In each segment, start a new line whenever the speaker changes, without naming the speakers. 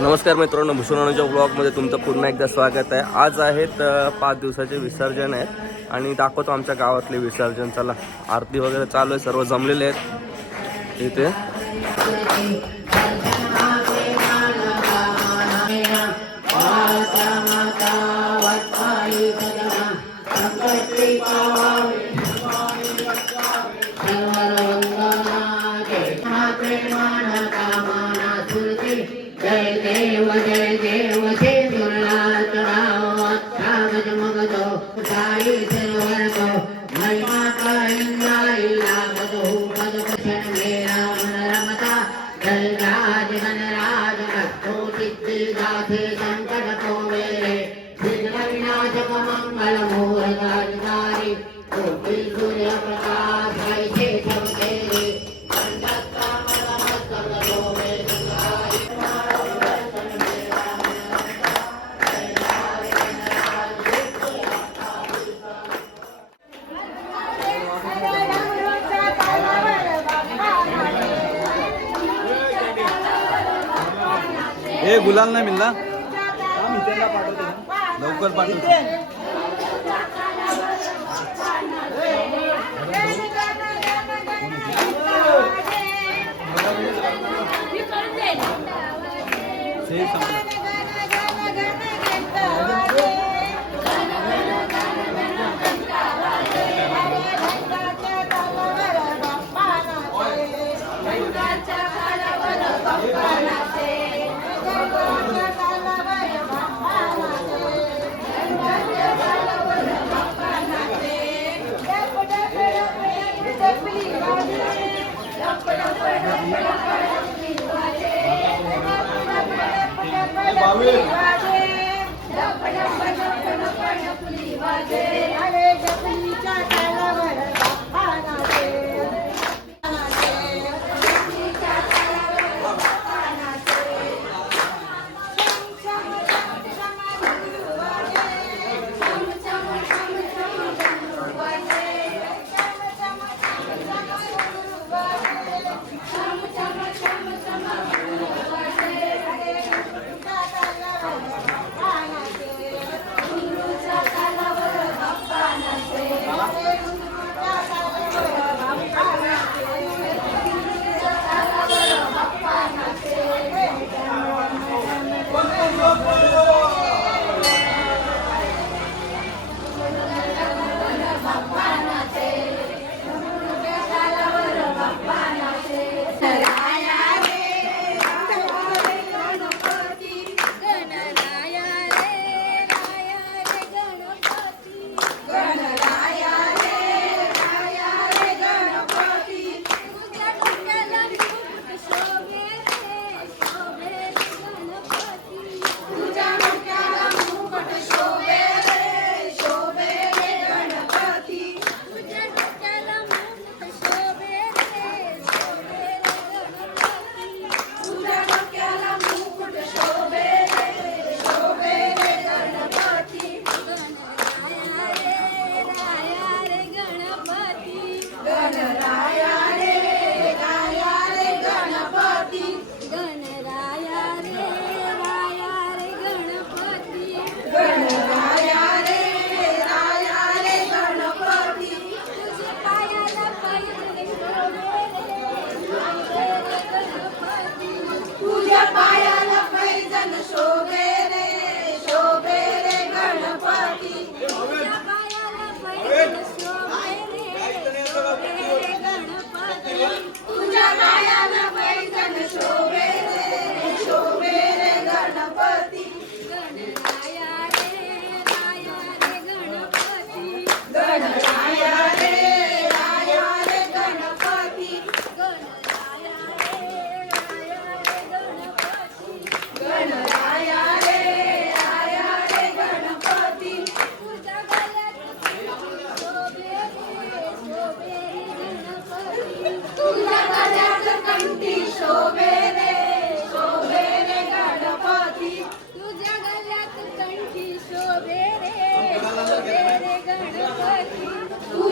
नमस्कार मित्रांनो भूषणाच्या ब्लॉगमध्ये तुमचं पुन्हा एकदा स्वागत आहे. आज आहेत पाच दिवसाचे विसर्जन आहेत आणि दाखवतो आमच्या गावातले विसर्जन. चला आरती वगैरे चालू आहे सर्व जमलेले आहेत. इथे.
जय देव जय देव जय
हे गुलाल नाही मिळला लवकर पाठवतो Thank you.
Bawe, bawe,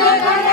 Santa María.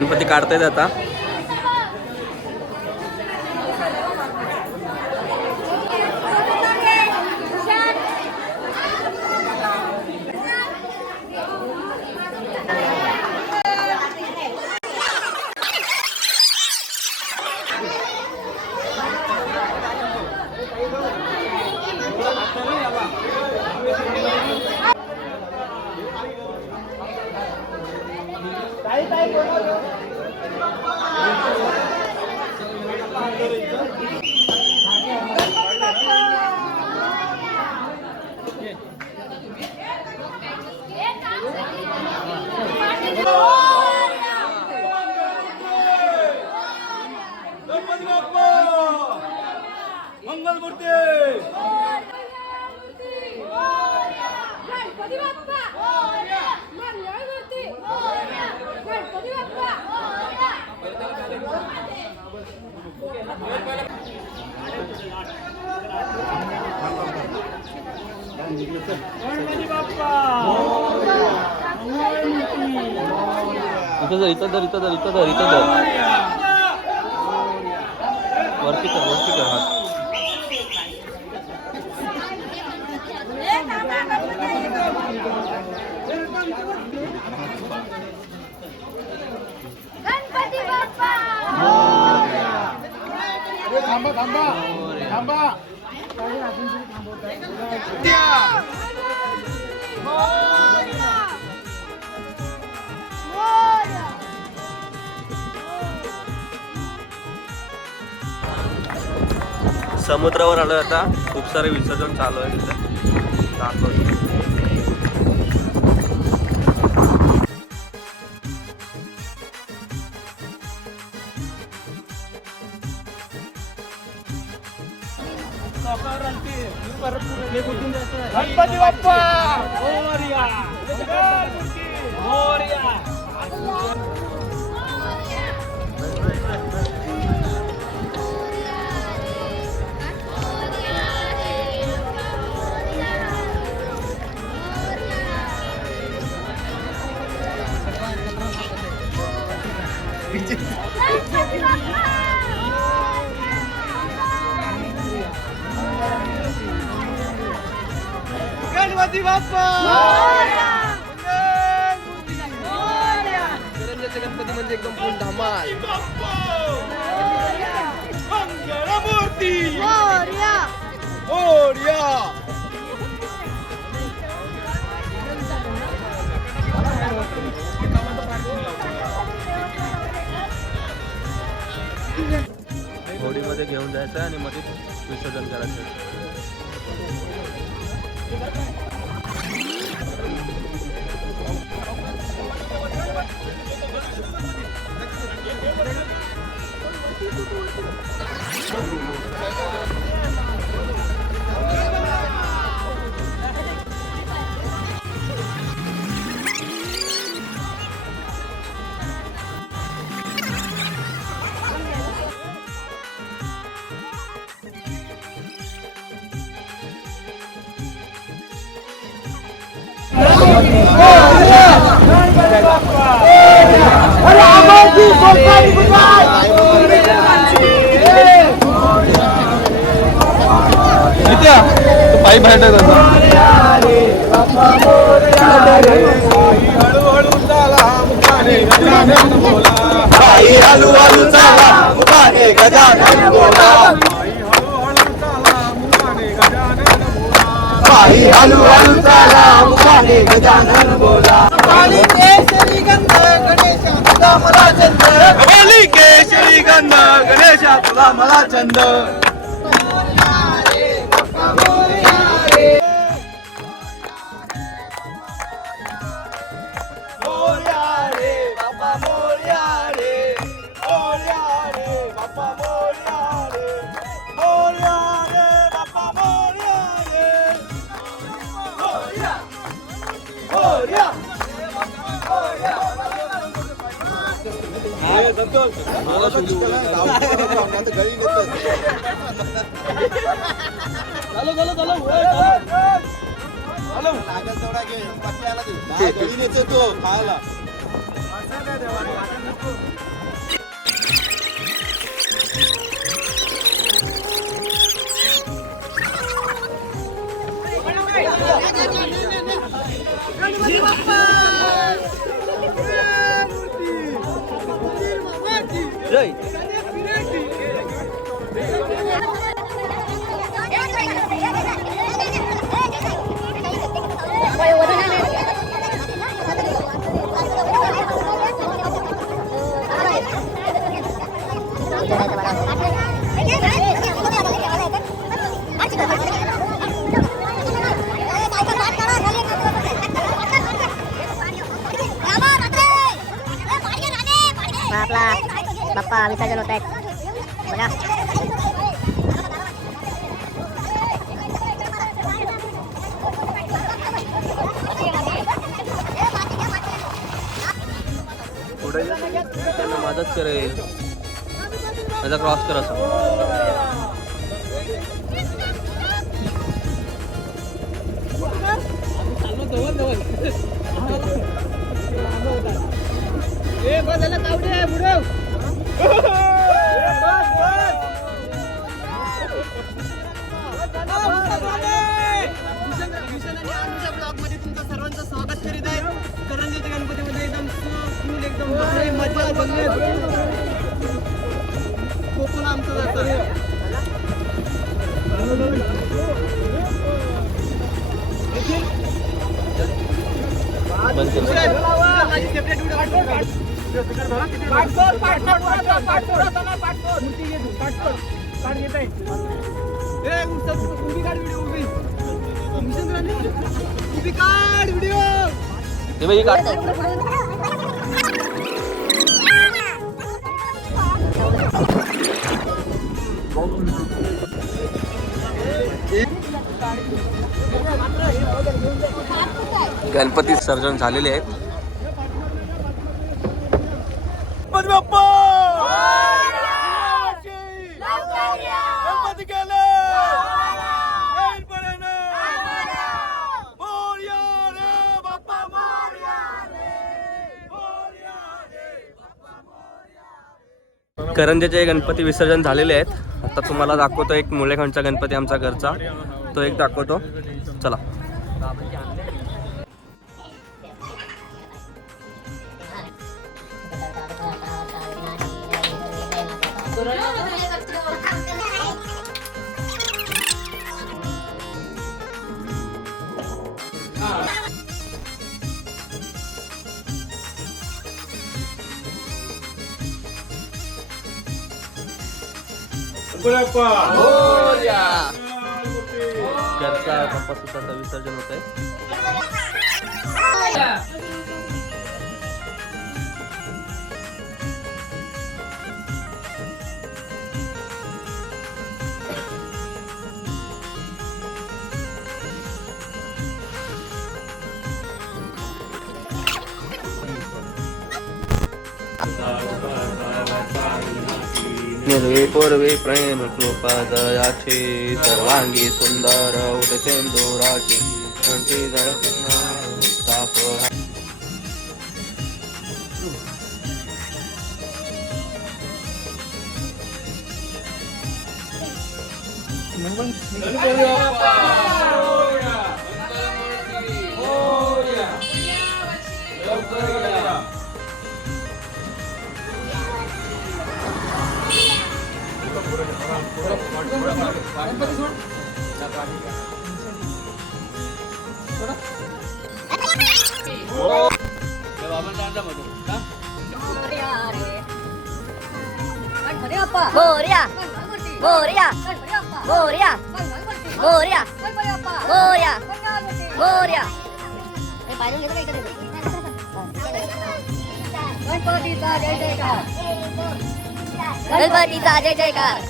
Ganpati
काढता येत आता. इथं जर इथं जर इथं जर इथं जर इथं जर
थांबा थांबा. थांबा.
समुद्रावर आलो आता. खूप सारे विसर्जन चालू आहे तिथं. दाखवतो. मध्ये घेऊन जायचं आणि मध्ये विसर्जन करायचं. पायी बाहेर
हळूहळू चाला मुखाने गजानन बोला
गजानन
हळूहळू चाला मुखाने गजानन बोला
पायी हलू हलू चाला मुखाने गजानन बोला
आणि केसरी गंध तुला मला चंद्र
केशरी गंध गणेशा तुला मला चंद. ચાલો ચાલો ચાલો ચાલો આગળ દોડાગે પછી આલા દે ગળીને છે તો ખાલા પાછા દેવાનું
Viva बाप्पा विसर्जन होत
उभी काढ
गणपती विसर्जन झालेले आहेत.
गणपती बाप्पा! गणपती गेले ऐनपणानं. मोरया रे बाप्पा मोरया रे. मोरया रे.
करंजाचे गणपती विसर्जन झालेले आहेत आता तुम्हाला दाखवतो एक मुळेखंडचा गणपती आमचा घरचा. तो एक दाखवतो. चला. घरचा बाप्पाचं विसर्जन होत आहे निर्वे पूर्वे प्रेम कृपा दयाचे सर्वांगी सुंदर उठसेंदुराचे कंठी जळते ताप
मोरया मोरया मोरया मोरया मोरया मोरया हे पाहिजे घेतो का गणपतीचा जय जयकार. गणपतीचा जय जयकार.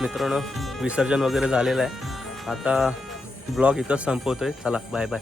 मित्रांनो विसर्जन वगैरे झालेलं आहे. आता ब्लॉग इथंच संपवतोय. चला बाय बाय